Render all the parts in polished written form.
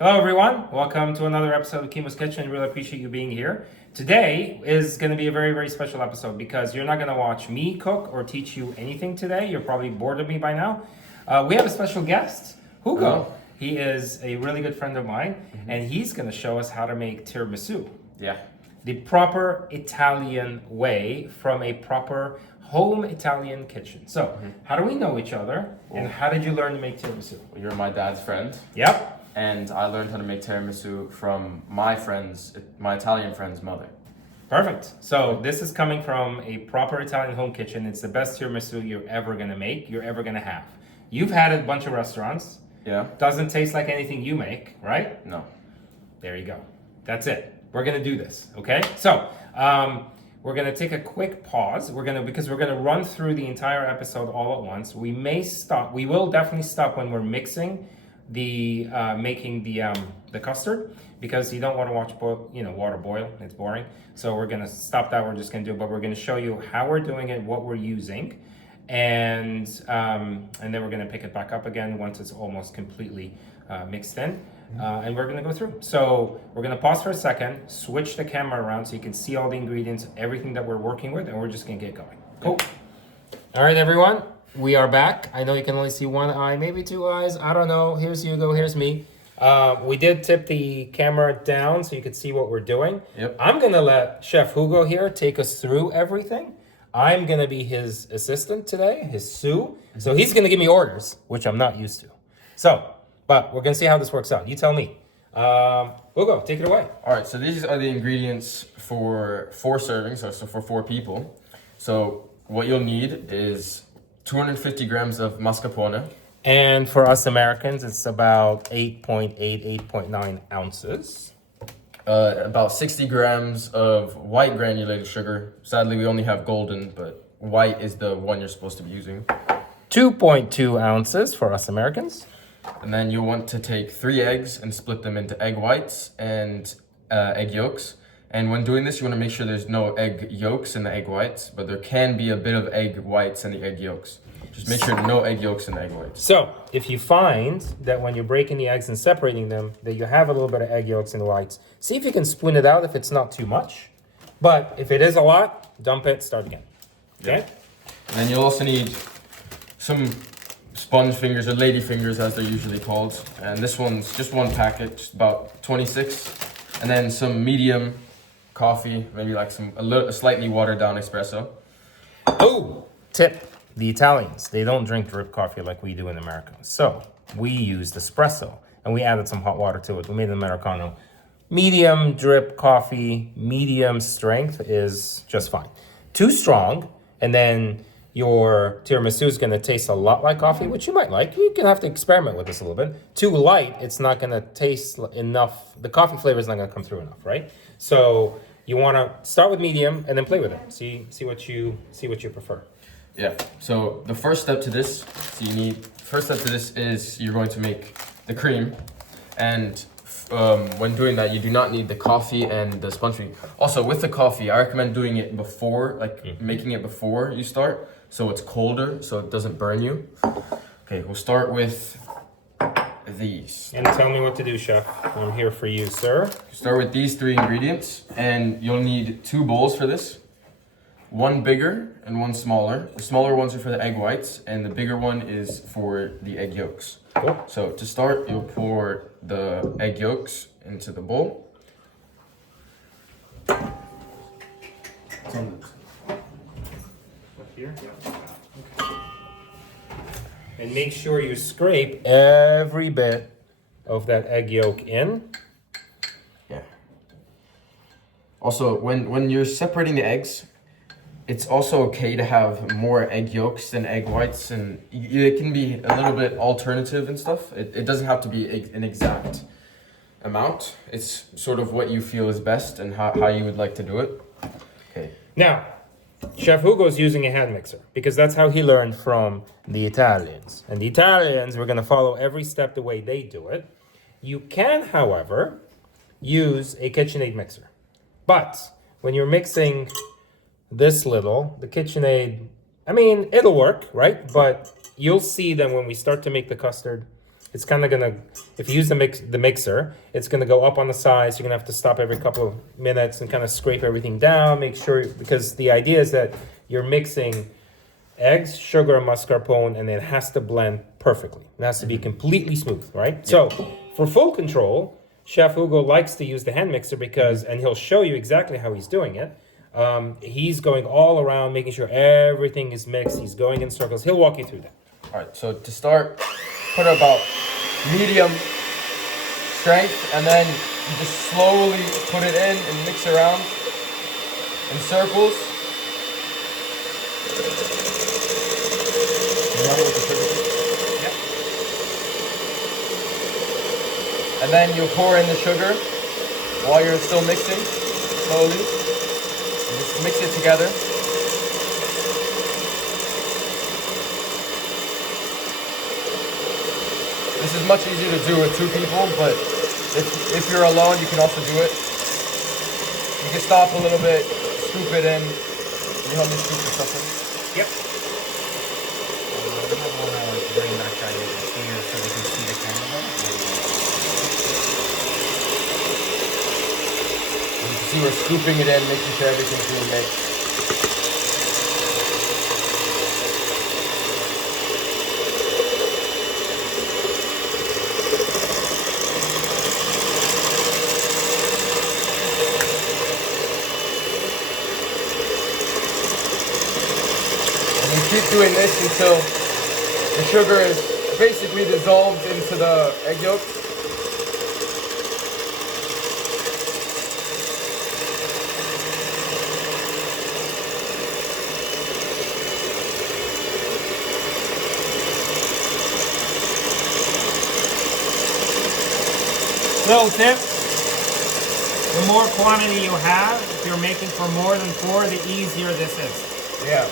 Hello everyone, welcome to another episode of Kimo's Kitchen. Really appreciate you being here. Today is going to be a very, very special episode because you're not going to watch me cook or teach you anything today. You're probably bored of me by now. We have a special guest, Hugo. Hello. He is a really good friend of mine, and he's going to show us how to make tiramisu. Yeah. The proper Italian way from a proper home Italian kitchen. So, how do we know each other, and how did you learn to make tiramisu? You're my dad's friend, Yep. and I learned how to make tiramisu from my Italian friend's mother. Perfect. So this is coming from a proper Italian home kitchen. It's the best tiramisu you're ever gonna make, you're ever gonna have. You've had it a bunch of restaurants. Yeah? Doesn't taste like anything you make, right? No. There you go. That's it. We're gonna do this, okay? So we're gonna take a quick pause. Because we're gonna run through the entire episode all at once. We may stop. We will definitely stop when we're mixing making the custard, because you don't want to watch water boil. It's boring. So we're gonna stop that. We're just gonna do it, but we're gonna show you how we're doing it, what we're using, and then we're gonna pick it back up again once it's almost completely mixed in, and we're gonna go through. So we're gonna pause for a second, switch the camera around so you can see all the ingredients, everything that we're working with, and we're just gonna get going. Cool. All right, everyone. We are back. I know you can only see one eye, maybe two eyes. I don't know. Here's Hugo, here's me. We did tip the camera down so you could see what we're doing. Yep. I'm going to let Chef Hugo here take us through everything. I'm going to be his assistant today, his sous. So he's going to give me orders, which I'm not used to. So, but we're going to see how this works out. You tell me. Hugo, take it away. All right, so these are the ingredients for 4 servings, so for 4 people. So what you'll need is 250 grams of mascarpone. And for us Americans, it's about 8.9 ounces. About 60 grams of white granulated sugar. Sadly, we only have golden, but white is the one you're supposed to be using. 2.2 ounces for us Americans. And then you'll want to take 3 eggs and split them into egg whites and egg yolks. And when doing this, you want to make sure there's no egg yolks in the egg whites, but there can be a bit of egg whites in the egg yolks. Just make sure no egg yolks in the egg whites. So if you find that when you're breaking the eggs and separating them, that you have a little bit of egg yolks in the whites, see if you can spoon it out if it's not too much. But if it is a lot, dump it, start again. Okay? And then you'll also need some sponge fingers, or lady fingers as they're usually called. And this one's just 1 packet, just about 26. And then some medium coffee, maybe like a slightly watered down espresso. Oh, tip. The Italians, they don't drink drip coffee like we do in America. So we used espresso and we added some hot water to it. We made an Americano. Medium drip coffee, medium strength is just fine. Too strong, and then your tiramisu is going to taste a lot like coffee, which you might like. You can have to experiment with this a little bit. Too light, it's not going to taste enough. The coffee flavor is not going to come through enough, right? So you want to start with medium and then play with it. See what you prefer. Yeah, so the first step to this, is you're going to make the cream. And when doing that, you do not need the coffee and the sponge cream. Also, with the coffee, I recommend doing it before, making it before you start, so it's colder, so it doesn't burn you. Okay, we'll start with these. And tell me what to do, chef. I'm here for you, sir. Start with these 3 ingredients, and you'll need 2 bowls for this. 1 bigger and 1 smaller. The smaller ones are for the egg whites, and the bigger one is for the egg yolks. Cool. So to start, you'll pour the egg yolks into the bowl. Here? Yeah. Okay. And make sure you scrape every bit of that egg yolk in. Yeah. Also, when you're separating the eggs, it's also okay to have more egg yolks than egg whites, and it can be a little bit alternative and stuff. It doesn't have to be an exact amount. It's sort of what you feel is best and how you would like to do it. Okay. Now, Chef Hugo's using a hand mixer because that's how he learned from the Italians. And the Italians, we're going to follow every step the way they do it. You can, however, use a KitchenAid mixer. But when you're mixing this little, the KitchenAid, I mean, it'll work, right? But you'll see that when we start to make the custard, it's kind of gonna, if you use the mixer, it's gonna go up on the sides. You're gonna have to stop every couple of minutes and kind of scrape everything down, make sure, because the idea is that you're mixing eggs, sugar, and mascarpone, and it has to blend perfectly. It has to be completely smooth, right? Yep. So for full control, Chef Hugo likes to use the hand mixer because, and he'll show you exactly how he's doing it. He's going all around, making sure everything is mixed. He's going in circles. He'll walk you through that. All right, so to start, put about medium strength, and then you just slowly put it in and mix around in circles. Yep. And then you pour in the sugar while you're still mixing, slowly. And just mix it together. This is much easier to do with 2 people, but if you're alone, you can also do it. You can stop a little bit, scoop it in. Can you help me scoop this up in? Yep. I want to bring that guy over here so we can see the camera. You can see we're scooping it in, making sure everything's being mixed. And you keep doing this until the sugar is basically dissolved into the egg yolk. Little tip, the more quantity you have, if you're making for more than 4, the easier this is. Yeah.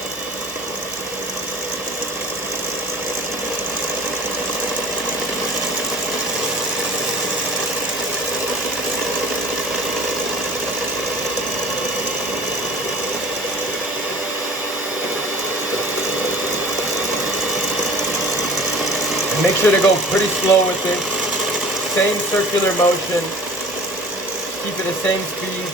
And make sure to go pretty slow with it. Same circular motion. Keep it the same speed.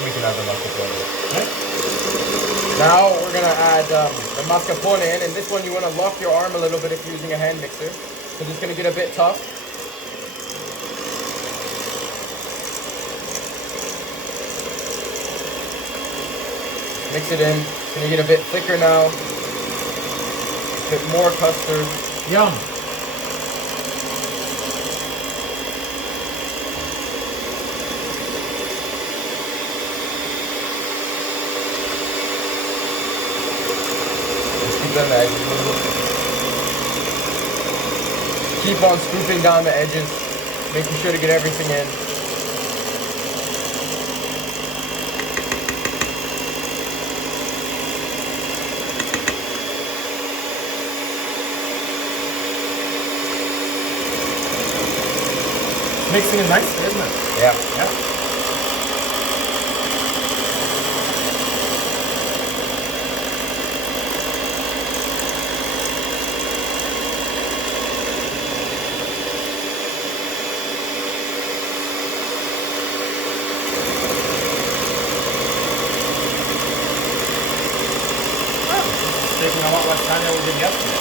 We can have the mascarpone. Okay. Now we're gonna add the mascarpone in, and this one you want to lock your arm a little bit if you're using a hand mixer, because it's gonna get a bit tough. Mix it in. It's gonna get a bit thicker now. A bit more custard. Yum. Scoop down the edges a little bit. Keep on scooping down the edges, making sure to get everything in. Mixing is nice, isn't it? Yeah. Yeah. Taking a lot less time than we did yesterday.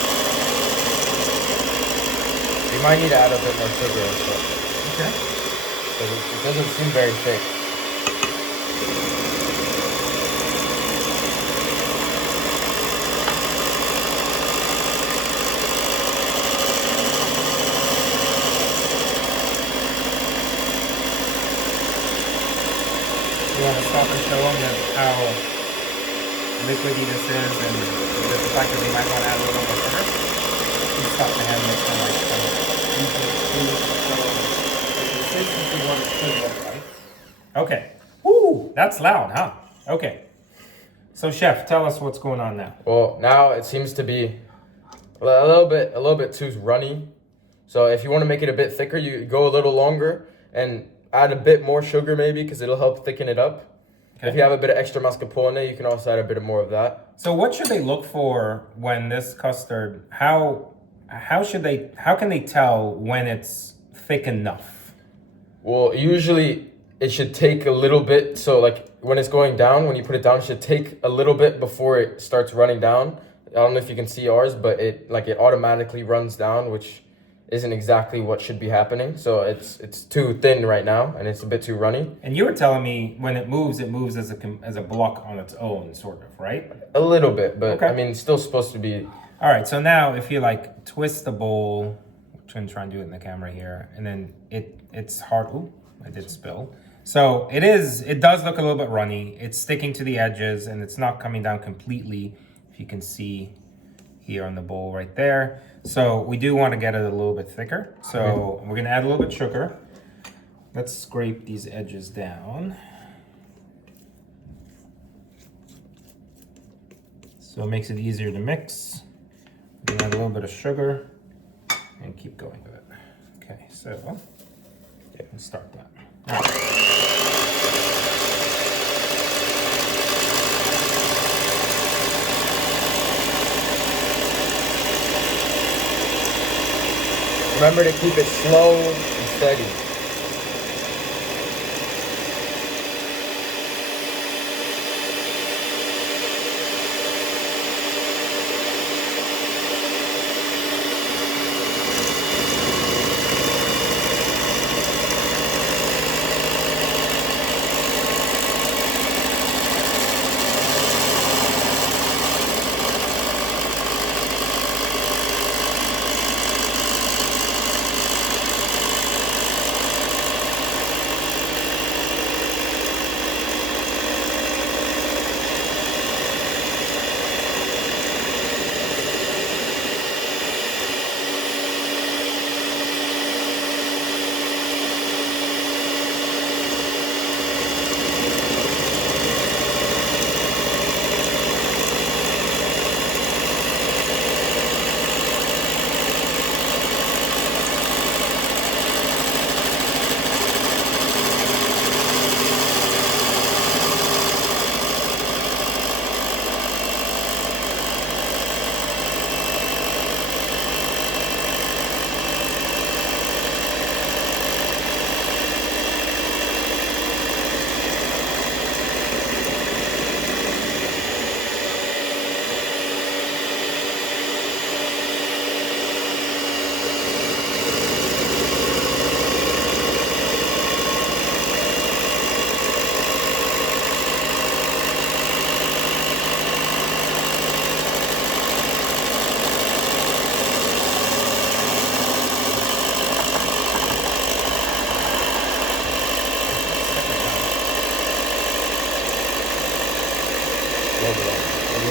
You might need to add a bit more sugar as well. Okay. It doesn't seem very thick. You want to stop and show them that how liquidy this is and the fact that we might want to add a little more sugar? You stop the hand mixer consistency what it should look like. Okay. Woo! That's loud, huh? Okay. So chef, tell us what's going on now. Well, now it seems to be A little bit too runny. So if you want to make it a bit thicker, you go a little longer and add a bit more sugar maybe because it'll help thicken it up. Okay. If you have a bit of extra mascarpone, you can also add a bit more of that. So what should they look for when this custard, how can they tell when it's thick enough? Well, usually it should take a little bit. So like when it's going down, when you put it down, it should take a little bit before it starts running down. I don't know if you can see ours, but it automatically runs down, which isn't exactly what should be happening. So it's too thin right now, and it's a bit too runny. And you were telling me when it moves as a block on its own, sort of, right? A little bit, but okay. I mean, it's still supposed to be. All right. So now, if you like twist the bowl, I'm going to try and do it in the camera here, and then it's hard. Ooh, I did spill. So it does look a little bit runny. It's sticking to the edges, and it's not coming down completely. If you can see here on the bowl right there. So we do want to get it a little bit thicker. So we're going to add a little bit sugar. Let's scrape these edges down. So it makes it easier to mix. We're going to add a little bit of sugar and keep going with it. Okay, so let's start that. Remember to keep it slow and steady.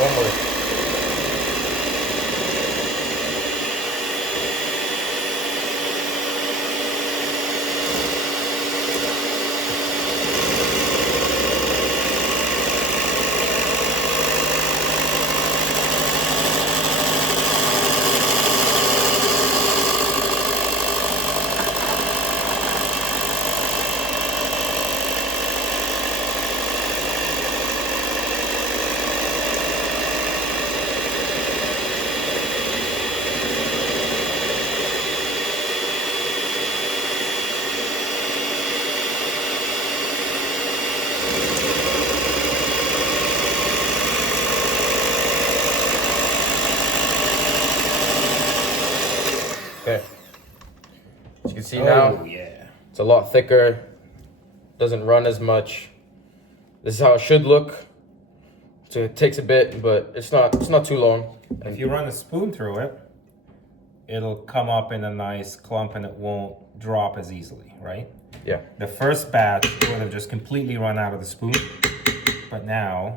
One more. Okay. As you can see now, it's a lot thicker, doesn't run as much. This is how it should look. So it takes a bit, but it's not too long. If you run a spoon through it, it'll come up in a nice clump and it won't drop as easily, right? Yeah. The first batch would have just completely run out of the spoon, but now,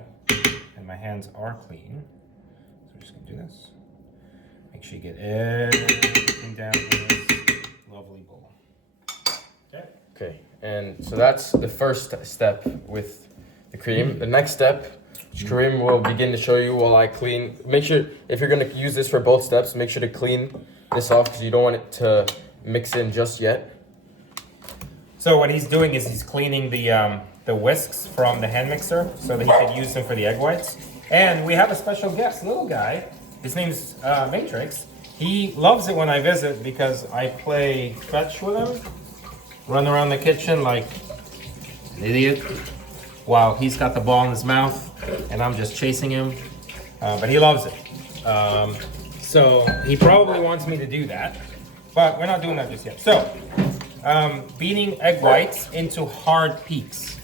and my hands are clean, so we're just gonna do this. Make sure you get everything down in this lovely bowl. Okay. Okay, and so that's the first step with the cream. The next step Kareem will begin to show you while I clean. Make sure, if you're gonna use this for both steps, make sure to clean this off because you don't want it to mix in just yet. So what he's doing is he's cleaning the whisks from the hand mixer so that he can use them for the egg whites. And we have a special guest, little guy. His name's Matrix. He loves it when I visit because I play fetch with him, run around the kitchen like an idiot while he's got the ball in his mouth and I'm just chasing him. But he loves it. So he probably wants me to do that, but we're not doing that just yet. So, beating egg whites into hard peaks.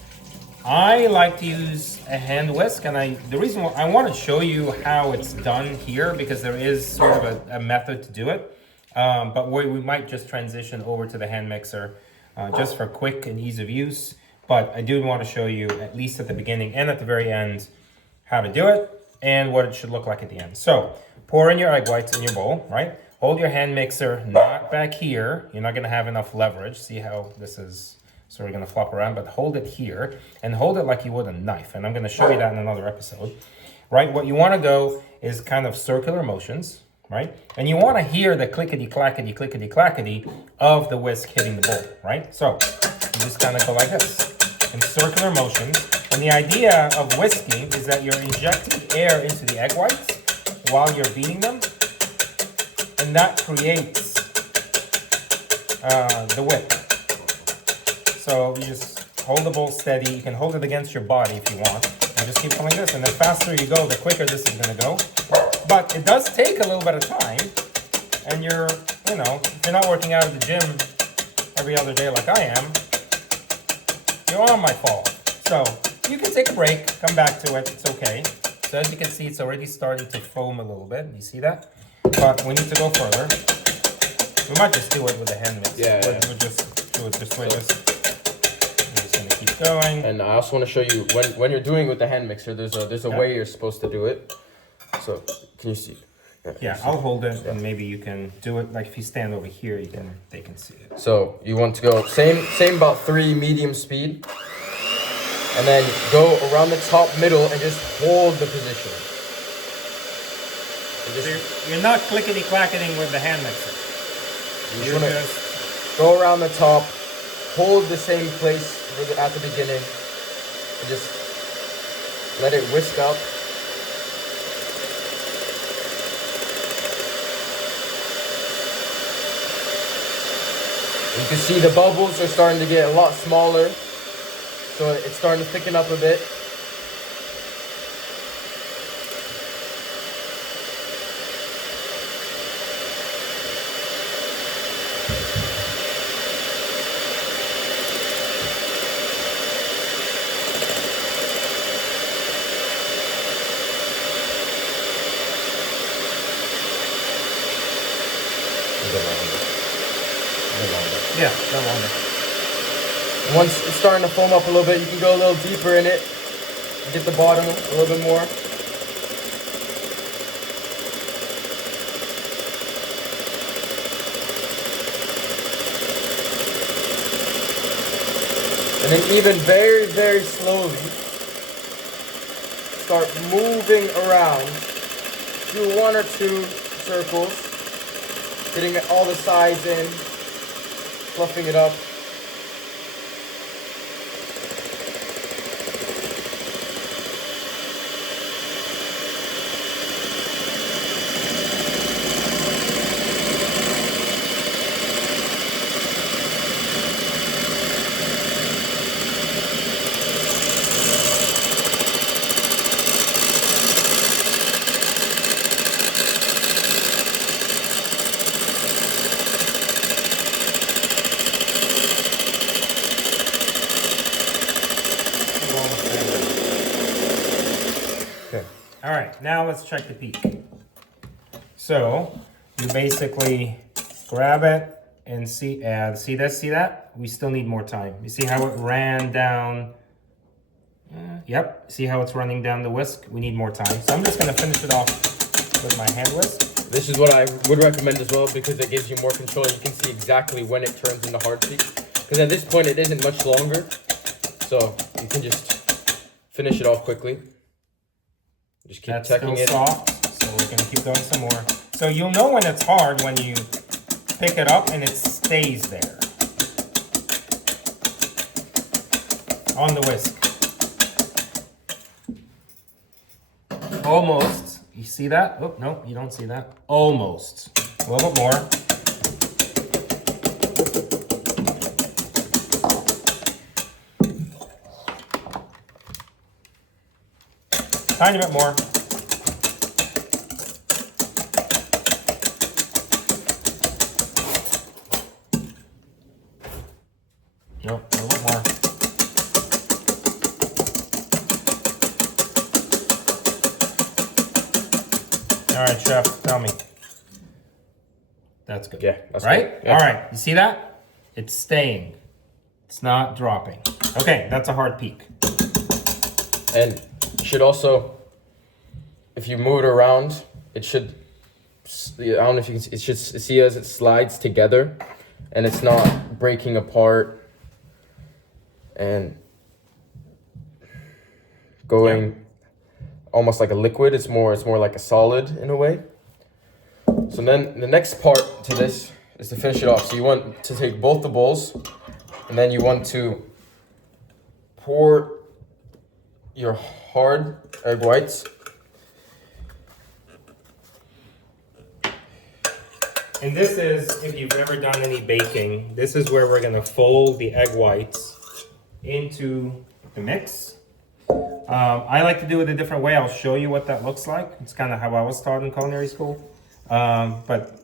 I like to use a hand whisk, and the reason why I want to show you how it's done here because there is sort of a method to do it. But we might just transition over to the hand mixer just for quick and ease of use. But I do want to show you, at least at the beginning and at the very end, how to do it and what it should look like at the end. So pour in your egg whites in your bowl, right? Hold your hand mixer not back here. You're not going to have enough leverage. See how this is sort of going to flop around, but hold it here and hold it like you would a knife. And I'm going to show you that in another episode, right? What you want to go is kind of circular motions, right? And you want to hear the clickety-clackety, clickety-clackety of the whisk hitting the bowl, right? So you just kind of go like this in circular motions. And the idea of whisking is that you're injecting air into the egg whites while you're beating them. And that creates the whip. So you just hold the bowl steady. You can hold it against your body if you want. And just keep going like this. And the faster you go, the quicker this is going to go. But it does take a little bit of time. And if you're not working out at the gym every other day like I am, your arm might fall. So you can take a break, come back to it. It's okay. So as you can see, it's already starting to foam a little bit. You see that? But we need to go further. We might just do it with a hand mix. We'll just do it this way. I'm just gonna keep going. And I also want to show you when you're doing it with the hand mixer, there's a way you're supposed to do it. So can you see? Yeah, I'll hold it and maybe you can do it like if you stand over here, they can see it. So you want to go same about 3 medium speed. And then go around the top middle and just hold the position. So you're not clickety-clacketing with the hand mixer. You just go around the top, hold the same place at the beginning, and just let it whisk up. You can see the bubbles are starting to get a lot smaller, so it's starting to thicken up a bit. Yeah, that longer. Once it's starting to foam up a little bit, you can go a little deeper in it. Get the bottom a little bit more. And then even very, very slowly, start moving around. Do 1 or 2 circles, getting all the sides in, fluffing it up. All right, now let's check the peak. So you basically grab it and see this, see that? We still need more time. You see how it ran down? Yep, see how it's running down the whisk? We need more time. So I'm just gonna finish it off with my hand whisk. This is what I would recommend as well because it gives you more control. You can see exactly when it turns into hard peaks. Because at this point it isn't much longer. So you can just finish it off quickly. Just keep That's checking still it. soft, so we're gonna keep going some more. So you'll know when it's hard when you pick it up and it stays there on the whisk. Almost. You see that? Oh, no, you don't see that. Almost. A little bit more. Tiny bit more. Nope, a little bit more. All right, Chef, tell me. That's good. Yeah, that's right? good. Yeah. All right, you see that? It's staying. It's not dropping. Okay, that's a hard peak. And you should also, if you move it around, it should, I don't know if you can see, it should see as it slides together and it's not breaking apart and going almost like a liquid. It's more like a solid in a way. So then the next part to this is to finish it off. So you want to take both the bowls and then you want to pour your hard egg whites. And this is, if you've ever done any baking, this is where we're gonna fold the egg whites into the mix. I like to do it a different way. I'll show you what that looks like. It's kind of how I was taught in culinary school. But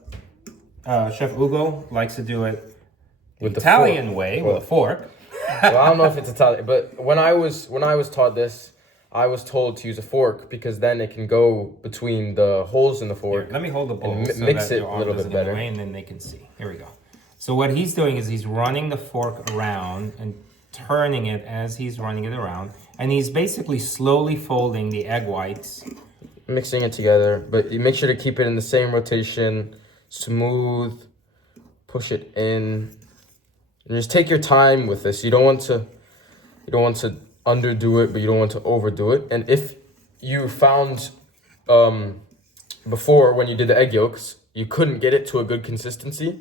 Chef Hugo likes to do it the Italian way with a fork. Well, I don't know if it's Italian, but when I was taught this, I was told to use a fork because then it can go between the holes in the fork. Here, let me hold the bowl and so mix that it your a arm little doesn't bit get better. away, and then they can see. Here we go. So what he's doing is he's running the fork around and turning it as he's running it around, and he's basically slowly folding the egg whites. Mixing it together, but you make sure to keep it in the same rotation, smooth, push it in, and just take your time with this. You don't want to underdo it, but you don't want to overdo it. And if you found before when you did the egg yolks, you couldn't get it to a good consistency,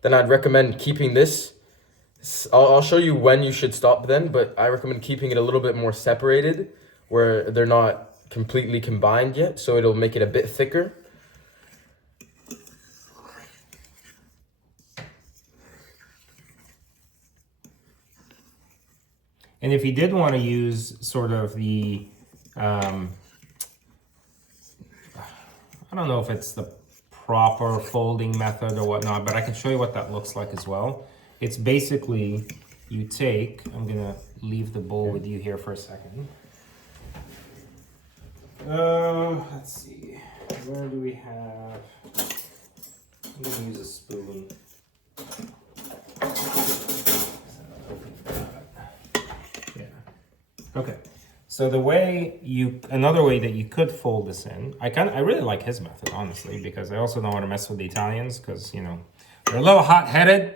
then I'd recommend keeping this. I'll show you when you should stop then, but I recommend keeping it a little bit more separated where they're not completely combined yet, so it'll make it a bit thicker. And if you did want to use sort of the, I don't know if it's the proper folding method or whatnot, but I can show you what that looks like as well. It's basically, you take, I'm gonna leave the bowl with you here for a second. Let's see, where do we have, I'm gonna use a spoon. Okay, so another way that you could fold this in, I really like his method, honestly, because I also don't want to mess with the Italians, because, you know, they're a little hot-headed,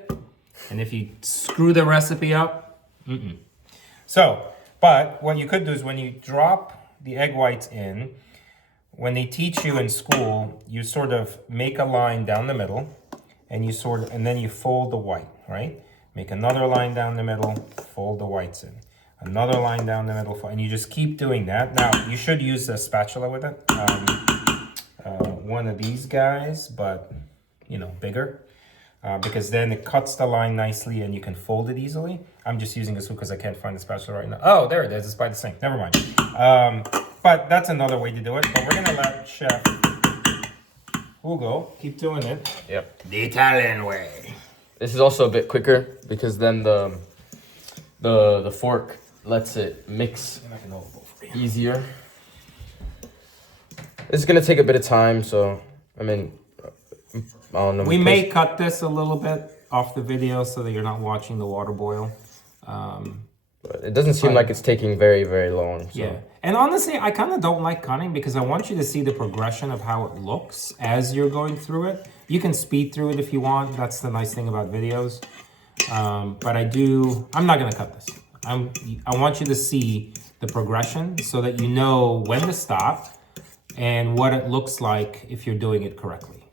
and if you screw the recipe up, So, but what you could do is when you drop the egg whites in, when they teach you in school, you sort of make a line down the middle, and and then you fold the white, right? Make another line down the middle, fold the whites in. Another line down the middle, and you just keep doing that. Now, you should use a spatula with it. One of these guys, but, you know, bigger. Because then it cuts the line nicely and you can fold it easily. I'm just using this because I can't find the spatula right now. Oh, there it is. It's by the sink. Never mind. But that's another way to do it. But we're going to let Chef Hugo keep doing it. Yep. The Italian way. This is also a bit quicker because then the fork lets it mix easier. It's gonna take a bit of time, so I mean, I don't know. We may cut this a little bit off the video so that you're not watching the water boil. It doesn't seem like it's taking very, very long. So. Yeah, and honestly, I kind of don't like cutting because I want you to see the progression of how it looks as you're going through it. You can speed through it if you want. That's the nice thing about videos. But I'm not gonna cut this. I want you to see the progression so that you know when to stop and what it looks like if you're doing it correctly.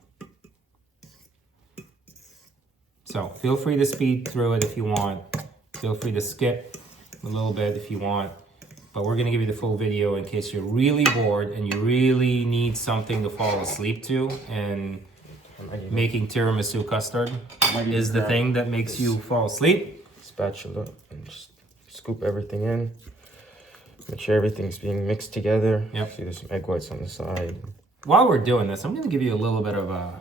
So feel free to speed through it if you want. Feel free to skip a little bit if you want. But we're gonna give you the full video in case you're really bored and you really need something to fall asleep to, and making tiramisu custard is the thing that makes you fall asleep. Spatula and just scoop everything in. Make sure everything's being mixed together. Yep. See, there's some egg whites on the side. While we're doing this, I'm gonna give you a little bit of a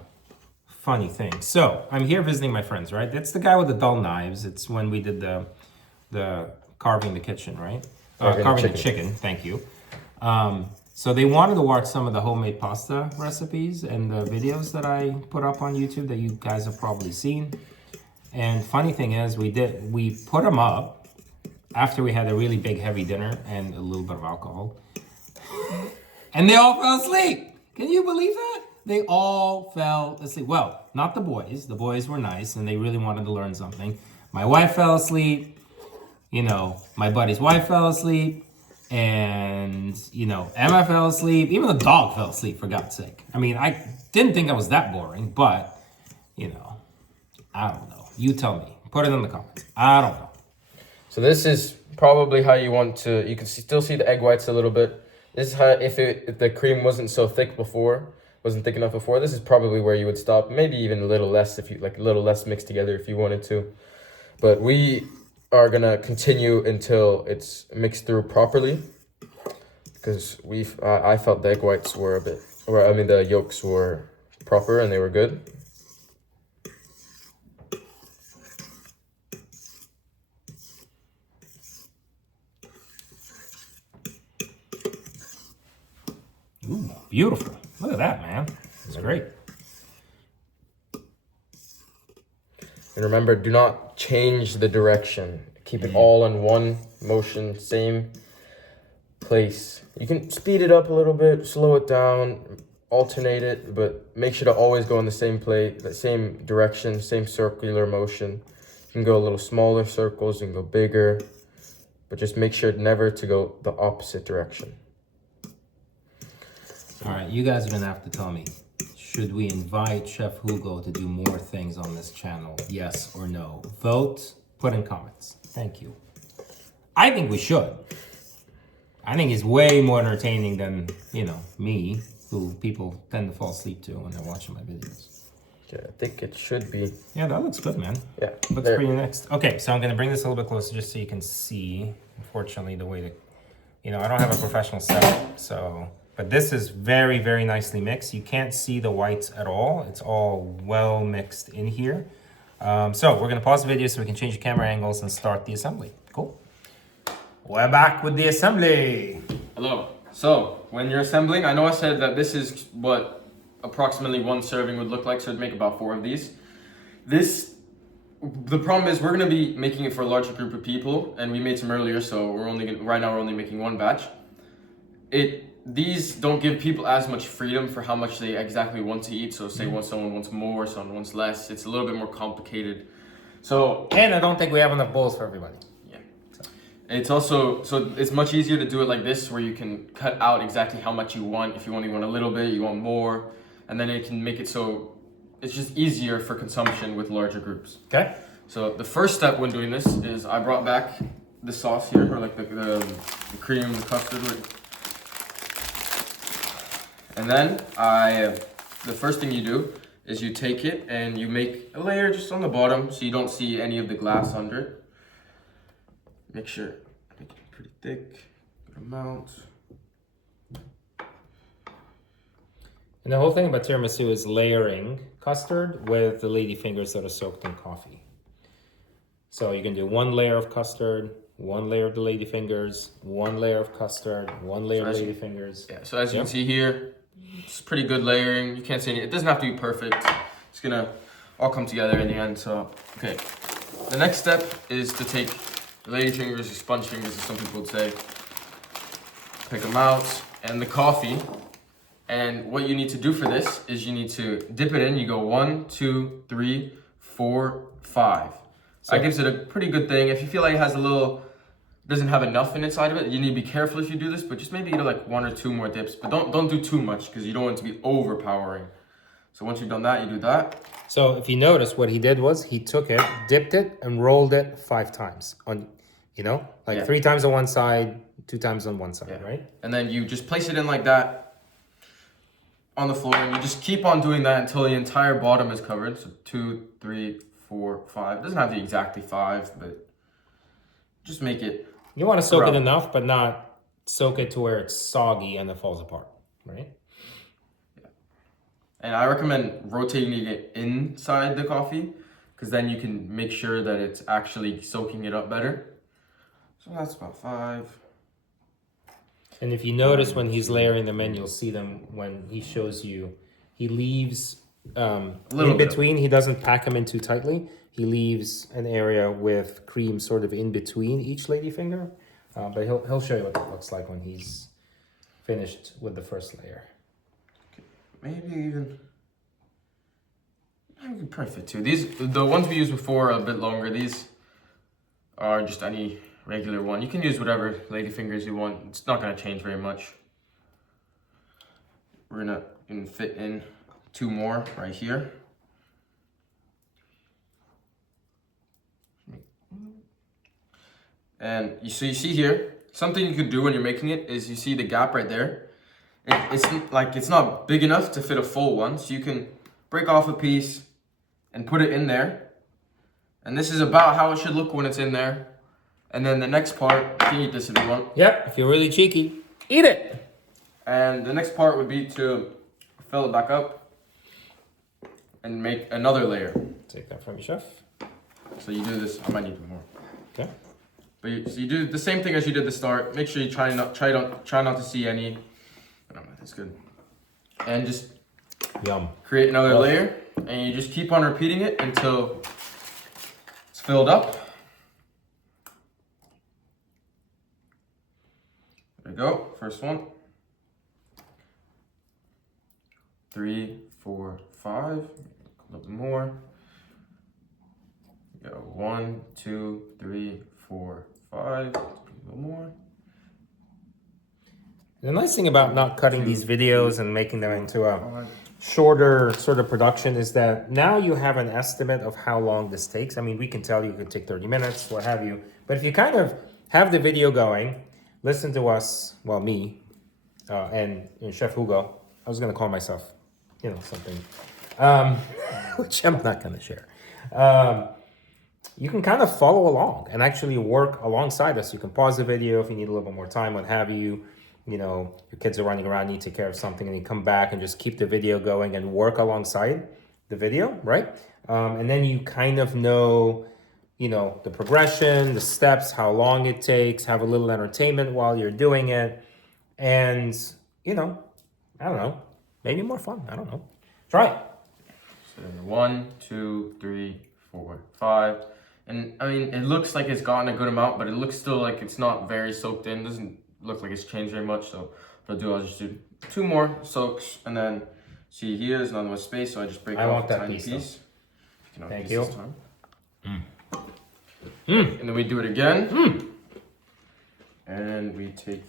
funny thing. So I'm here visiting my friends, right? It's the guy with the dull knives. It's when we did the carving the kitchen, right? Carving the chicken, thank you. So they wanted to watch some of the homemade pasta recipes and the videos that I put up on YouTube that you guys have probably seen. And funny thing is, we put them up after we had a really big heavy dinner and a little bit of alcohol. And they all fell asleep. Can you believe that? They all fell asleep. Well, not the boys. The boys were nice and they really wanted to learn something. My wife fell asleep. You know, my buddy's wife fell asleep, and, you know, Emma fell asleep. Even the dog fell asleep, for God's sake. I mean, I didn't think I was that boring, but, you know, I don't know. You tell me. Put it in the comments. I don't know. So this is probably how you want to, you can still see the egg whites a little bit. This is how, if the cream wasn't so thick before, wasn't thick enough before, this is probably where you would stop. Maybe even a little less if you, like a little less mixed together if you wanted to. But we are gonna continue until it's mixed through properly, because I felt the egg whites were a bit, or I mean the yolks were proper and they were good. Ooh, beautiful. Look at that, man. It's great. And remember, do not change the direction. Keep it all in one motion, same place. You can speed it up a little bit, slow it down, alternate it, but make sure to always go in the same place, the same direction, same circular motion. You can go a little smaller circles, you can go bigger, but just make sure never to go the opposite direction. All right, you guys are gonna have to tell me, should we invite Chef Hugo to do more things on this channel? Yes or no? Vote, put in comments. Thank you. I think we should. I think he's way more entertaining than, you know, me, who people tend to fall asleep to when they're watching my videos. Yeah, I think it should be. Yeah, that looks good, man. Yeah. Looks pretty next. Okay, so I'm gonna bring this a little bit closer just so you can see, unfortunately, the way that, you know, I don't have a professional setup, so, but this is very, very nicely mixed. You can't see the whites at all. It's all well mixed in here. So we're gonna pause the video so we can change the camera angles and start the assembly. Cool. We're back with the assembly. Hello. So when you're assembling, I know I said that this is what approximately one serving would look like, so it'd make about 4 of these. The problem is we're gonna be making it for a larger group of people, and we made some earlier, so right now we're only making 1 batch. These don't give people as much freedom for how much they exactly want to eat. So say someone wants more, someone wants less. It's a little bit more complicated. So, and I don't think we have enough bowls for everybody. Yeah. It's also, so it's much easier to do it like this, where you can cut out exactly how much you want. If you only want a little bit, you want more, and then it can make it so it's just easier for consumption with larger groups. Okay. So the first step when doing this is I brought back the sauce here, or like the cream, the custard. And then the first thing you do is you take it and you make a layer just on the bottom so you don't see any of the glass under it. Make sure, make it pretty thick, good amount. And the whole thing about tiramisu is layering custard with the ladyfingers that are soaked in coffee. So you can do 1 layer of custard, 1 layer of the ladyfingers, 1 layer of custard, 1 layer of ladyfingers. Yeah, so as you can see here, it's pretty good layering. You can't see any, it doesn't have to be perfect. It's gonna all come together in the end, so, okay. The next step is to take the ladyfingers or sponge fingers, as some people would say. Pick them out, and the coffee. And what you need to do for this is you need to dip it in. You go 1, 2, 3, 4, 5. So that gives it a pretty good thing. If you feel like it has a little doesn't have enough in inside of it. You need to be careful if you do this, but just maybe eat like 1 or 2 more dips. But don't do too much because you don't want it to be overpowering. So once you've done that, you do that. So if you notice, what he did was he took it, dipped it, and rolled it 5 times on, you know, like 3 times on one side, 2 times on one side, right? And then you just place it in like that on the floor, and you just keep on doing that until the entire bottom is covered. So 2, 3, 4, 5. It doesn't have to be exactly 5, but just make it. You want to soak it enough, but not soak it to where it's soggy and it falls apart, right? And I recommend rotating it inside the coffee because then you can make sure that it's actually soaking it up better. So that's about 5. And if you notice when he's layering them in, you'll see them when he shows you. He leaves in between. He doesn't pack them in too tightly. He leaves an area with cream sort of in between each ladyfinger. But he'll show you what that looks like when he's finished with the first layer. Maybe even, I can probably fit 2. The ones we used before are a bit longer. These are just any regular one. You can use whatever ladyfingers you want. It's not going to change very much. We're gonna fit in 2 more right here. And you see here, something you could do when you're making it is you see the gap right there. It's not big enough to fit a full one, so you can break off a piece and put it in there. And this is about how it should look when it's in there. And then the next part, you can eat this if you want. Yep, if you're really cheeky, eat it. And the next part would be to fill it back up and make another layer. Take that from you, chef. So you do this. I might need more. Okay. But you do the same thing as you did at the start. Make sure you try not to see any. That's good. And just create another layer, and you just keep on repeating it until it's filled up. There we go. First one. 3, 4, 5. A little bit more. Go 1, 2, 3, 4, 5. A little more. The nice thing about not cutting these videos and making them into a shorter sort of production is that now you have an estimate of how long this takes. I mean, we can tell you it could take 30 minutes, what have you. But if you kind of have the video going, listen to us, well, me, and Chef Hugo. I was going to call myself, something, which I'm not going to share. You can kind of follow along and actually work alongside us. You can pause the video if you need a little bit more time, what have you. Your kids are running around, need to take care of something, and you come back and just keep the video going and work alongside the video, right? And then you kind of know, the progression, the steps, how long it takes, have a little entertainment while you're doing it. And, I don't know, maybe more fun. I don't know. Try it. So 1, 2, 3, 4, 5. And I mean, it looks like it's gotten a good amount, but it looks still like it's not very soaked in. Doesn't look like it's changed very much. So what I'll just do 2 more soaks, and then see here is not much space, so I just break off a tiny piece. Thank you. And then we do it again. And we take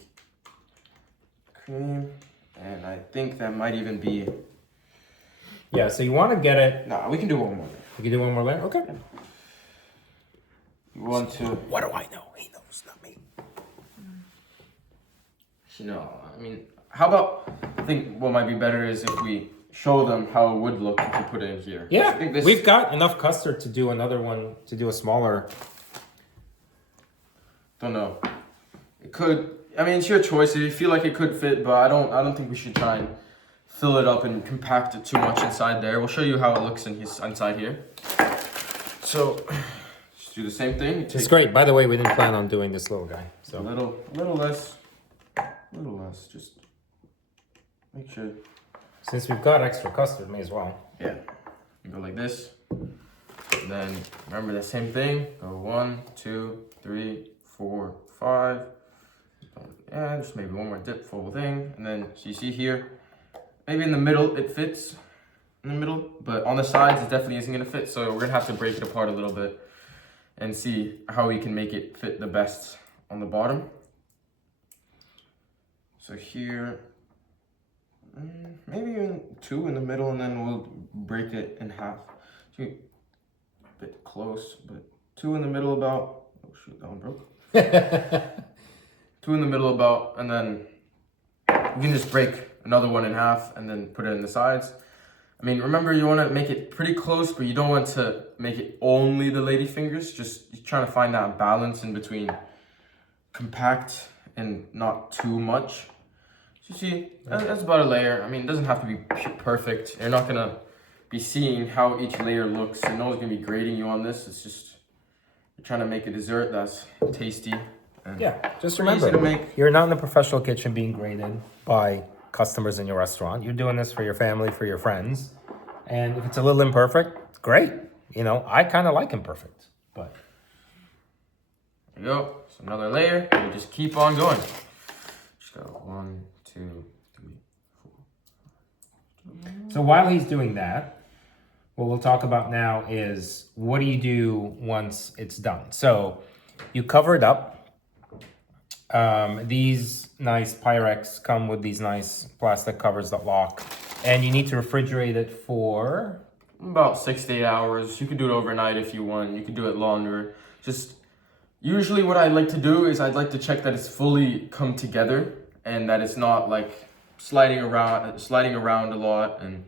cream, and I think that might even be. Yeah, so you want to get it. Nah, we can do one more. We can do one more layer? Okay. You want to. What do I know? He knows, not me. No, I mean, how about, I think what might be better is if we show them how it would look if you put it in here. Yeah, we've got enough custard to do another one, to do a smaller. Don't know. It could, I mean, it's your choice. If you feel like it could fit, but I don't think we should try and fill it up and compact it too much inside there. We'll show you how it looks inside here. So, just do the same thing. It's great. By the way, we didn't plan on doing this little guy. So a little less. Just make sure. Since we've got extra custard, may as well. Yeah. You go like this. And then remember the same thing. Go 1, 2, 3, 4, 5. Yeah, just maybe one more dip full thing. And then so you see here, maybe in the middle it fits. In the middle, but on the sides it definitely isn't gonna fit. So we're gonna have to break it apart a little bit and see how we can make it fit the best on the bottom. So here, maybe even 2 in the middle, and then we'll break it in half. So a bit close, but 2 in the middle about. Oh shoot, that one broke. 2 in the middle about, and then you can just break another one in half and then put it in the sides. I mean, remember, you want to make it pretty close, but you don't want to make it only the lady fingers. Just trying to find that balance in between compact and not too much. So you see, that's about a layer. I mean, it doesn't have to be perfect. You're not going to be seeing how each layer looks. No one's going to be grading you on this. It's just, you're trying to make a dessert that's tasty. And Yeah, just remember, you're not in the professional kitchen being graded by customers in your restaurant. You're doing this for your family, for your friends. And if it's a little imperfect, great. You know, I kind of like imperfect, but. There you go. So another layer, and you just keep on going. Just go 1, 2, 3, 4. So while he's doing that, what we'll talk about now is what do you do once it's done? So you cover it up. These nice Pyrex come with these nice plastic covers that lock, and you need to refrigerate it for about 6 to 8 hours. You can do it overnight if you want. You can do it longer. Just usually what I like to do is I'd like to check that it's fully come together and that it's not like sliding around a lot. And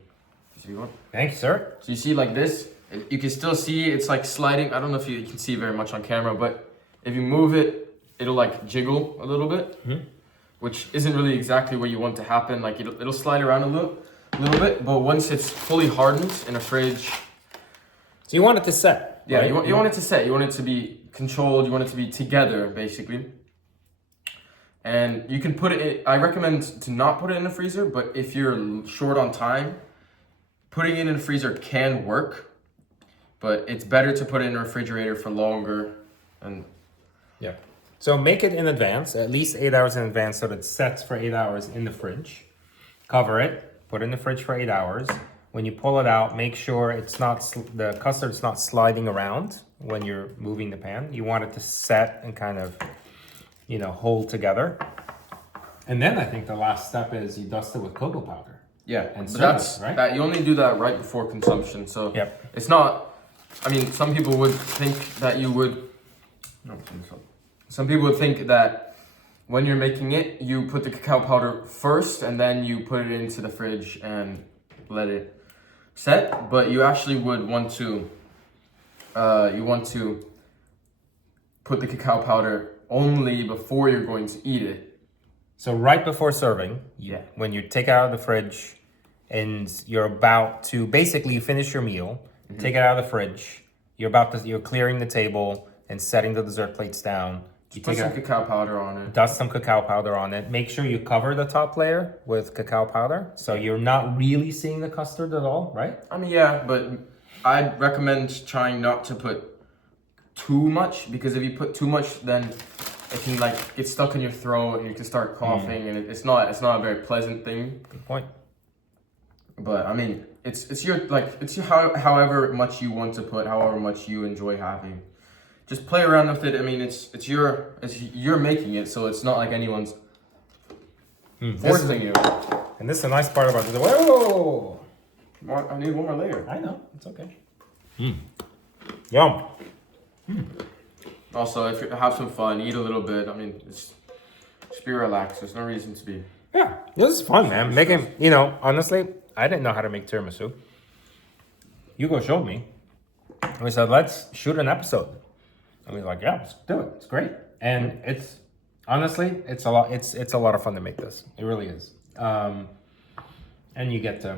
Thanks, sir. so you see like this, you can still see it's like sliding. I don't know if you can see very much on camera, but if you move it, it'll like jiggle a little bit, which isn't really exactly what you want to happen. Like it'll slide around a little bit, but once it's fully hardened in a fridge. So you want it to set. Yeah, right? you want it to set. You want it to be controlled. You want it to be together, basically. And you can put it in, I recommend to not put it in the freezer, but if you're short on time, putting it in the freezer can work, but it's better to put it in the refrigerator for longer. And Yeah. So make it in advance, at least 8 hours in advance, so that it sets for 8 hours in the fridge. Cover it, put it in the fridge for 8 hours. When you pull it out, make sure it's not the custard's not sliding around when you're moving the pan. You want it to set and kind of, you know, hold together. And then I think the last step is you dust it with cocoa powder. yeah, And but serve that's it, right? that you only do that right before consumption. So Yep. it's not. I mean, some people would think that you would. No, some people would think that when you're making it, you put the cacao powder first and then you put it into the fridge and let it set. But you actually would want to. You want to put the cacao powder only before you're going to eat it. So right before serving, when you take it out of the fridge and you're about to basically finish your meal, take it out of the fridge, you're clearing the table and setting the dessert plates down. You Put some cacao powder on it. Dust some cacao powder on it. Make sure you cover the top layer with cacao powder so you're not really seeing the custard at all, right? I mean, yeah, but I'd recommend trying not to put too much, because if you put too much, then it can like get stuck in your throat and you can start coughing, and it's not a very pleasant thing. Good point. But I mean, it's your however much you want to put, however much you enjoy having. Just play around with it. I mean, you're making it, so it's not like anyone's forcing you. And this is a nice part about this. Whoa! I need one more layer. I know, it's okay. Yum. Also, if you have some fun, eat a little bit. I mean, just be relaxed. There's no reason to be. Yeah, this is fun, man. Making, honestly, I didn't know how to make tiramisu. Hugo showed me. And we said, let's shoot an episode. And we were like, yeah, let's do it. It's great. And it's, honestly, it's a lot of fun to make this. It really is. And you get to,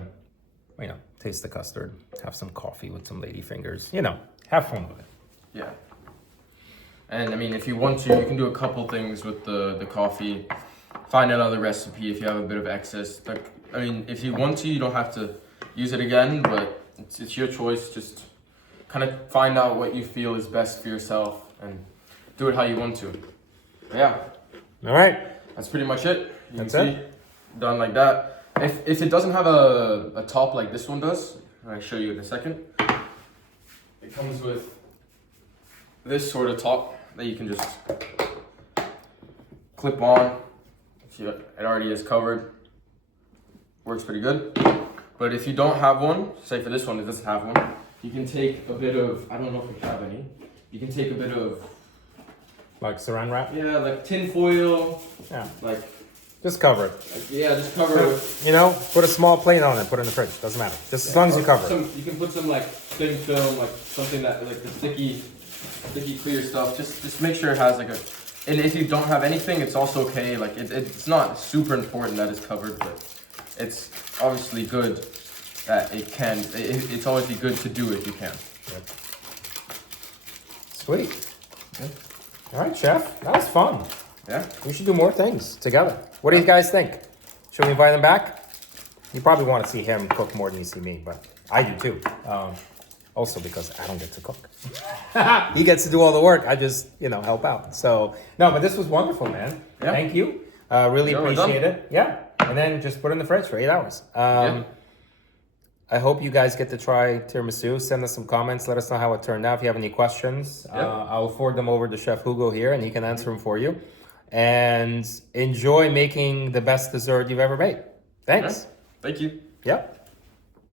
taste the custard, have some coffee with some lady fingers, have fun with it. Yeah. And I mean, if you want to, you can do a couple things with the coffee. Find another recipe if you have a bit of excess. Like, I mean, if you want to, you don't have to use it again, but it's your choice. Just kind of find out what you feel is best for yourself and do it how you want to. But yeah. All right. That's pretty much it. That's it. Done like that. If it doesn't have a top like this one does, I'll show you in a second. It comes with this sort of top that you can just clip on. It already is covered. Works pretty good. But if you don't have one, say for this one, it doesn't have one, you can take a bit of, I don't know if we have any, you can take a bit of, Like saran wrap? yeah, like tin foil, Yeah. like, Just cover it. yeah, just cover it with, You know, put a small plate on it, put it in the fridge. Doesn't matter. Just as long as you cover it. you can put some like thin film, like something that, like the sticky clear stuff. Just make sure it has like a, and if you don't have anything, it's also okay. Like it's not super important that it's covered, but it's obviously good that it can. It's always be good to do if you can. Yep. Sweet. Yeah. All right, Chef. That was fun. Yeah. We should do more things together. What do you guys think? Should we invite him back? You probably want to see him cook more than you see me, but I do too. Also because I don't get to cook. He gets to do all the work. I just, help out. So, no, but this was wonderful, man. Yeah. Thank you. Really appreciate it. Yeah. And then just put it in the fridge for 8 hours. Yeah. I hope you guys get to try tiramisu. Send us some comments. Let us know how it turned out. If you have any questions, I'll forward them over to Chef Hugo here, and he can answer them for you. And enjoy making the best dessert you've ever made. Thanks. Yeah. Thank you. Yep.